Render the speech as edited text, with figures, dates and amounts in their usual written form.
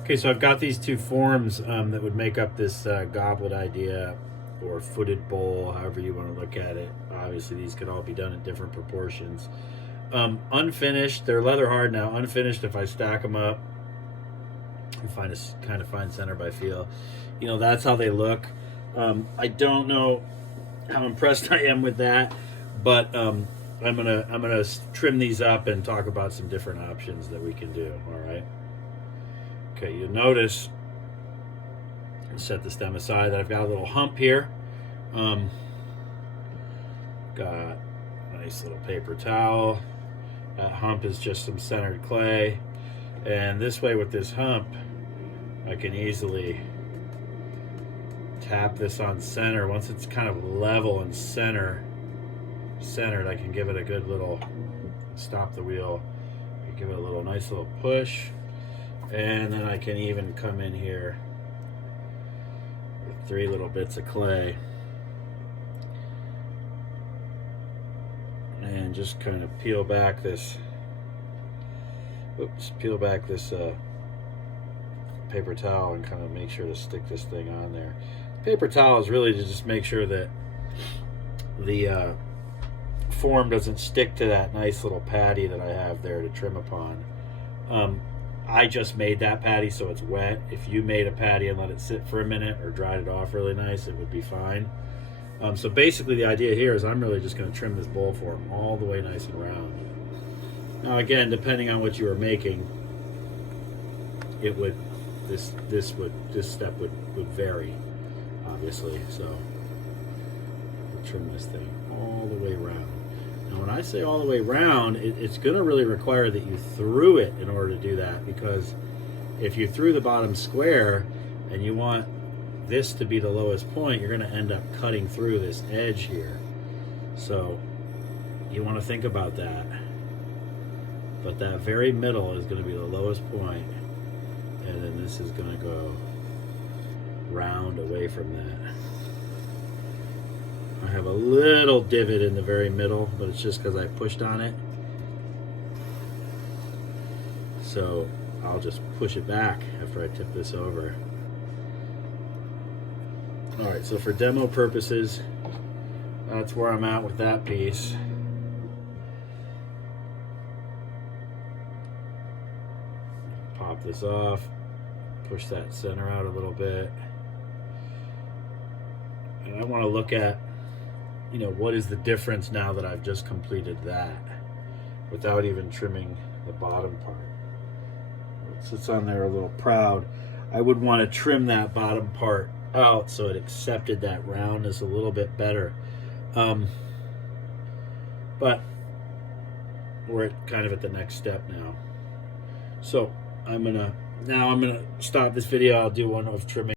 Okay, so I've got these two forms that would make up this goblet idea, or footed bowl, however you want to look at it. Obviously, these could all be done in different proportions. Unfinished, they're leather hard now. Unfinished, if I stack them up and find a kind of fine center by feel, you know, that's how they look. I don't know how impressed I am with that, but I'm gonna trim these up and talk about some different options that we can do. All right. Okay, you'll notice, set the stem aside, that I've got a little hump here. Got a nice little paper towel. That hump is just some centered clay. And this way, with this hump, I can easily tap this on center. Once it's kind of level and centered, I can give it a good little, stop the wheel, give it a little nice little push. And then I can even come in here with 3 little bits of clay and just kind of peel back this, paper towel and kind of make sure to stick this thing on there. Paper towel is really to just make sure that the form doesn't stick to that nice little patty that I have there to trim upon. I just made that patty, so it's wet. If you made a patty and let it sit for a minute or dried it off really nice, it would be fine. So basically the idea here is I'm really just going to trim this bowl form all the way nice and round. Now again, depending on what you were making, it would, this step would vary, obviously. So we'll trim this thing all the way around. Now, when I say all the way round, it's going to really require that you through it in order to do that, because if you threw the bottom square and you want this to be the lowest point, you're going to end up cutting through this edge here. So you want to think about that. But that very middle is going to be the lowest point, and then this is going to go round away from that. I have a little divot in the very middle, but it's just because I pushed on it. So I'll just push it back after I tip this over. All right, so for demo purposes, that's where I'm at with that piece. Pop this off, push that center out a little bit. And I want to look at, you know, what is the difference now that I've just completed that without even trimming the bottom part. It sits on there a little proud. I would want to trim that bottom part out so it accepted that roundness a little bit better. But we're kind of at the next step now. So I'm gonna stop this video. I'll do one of trimming.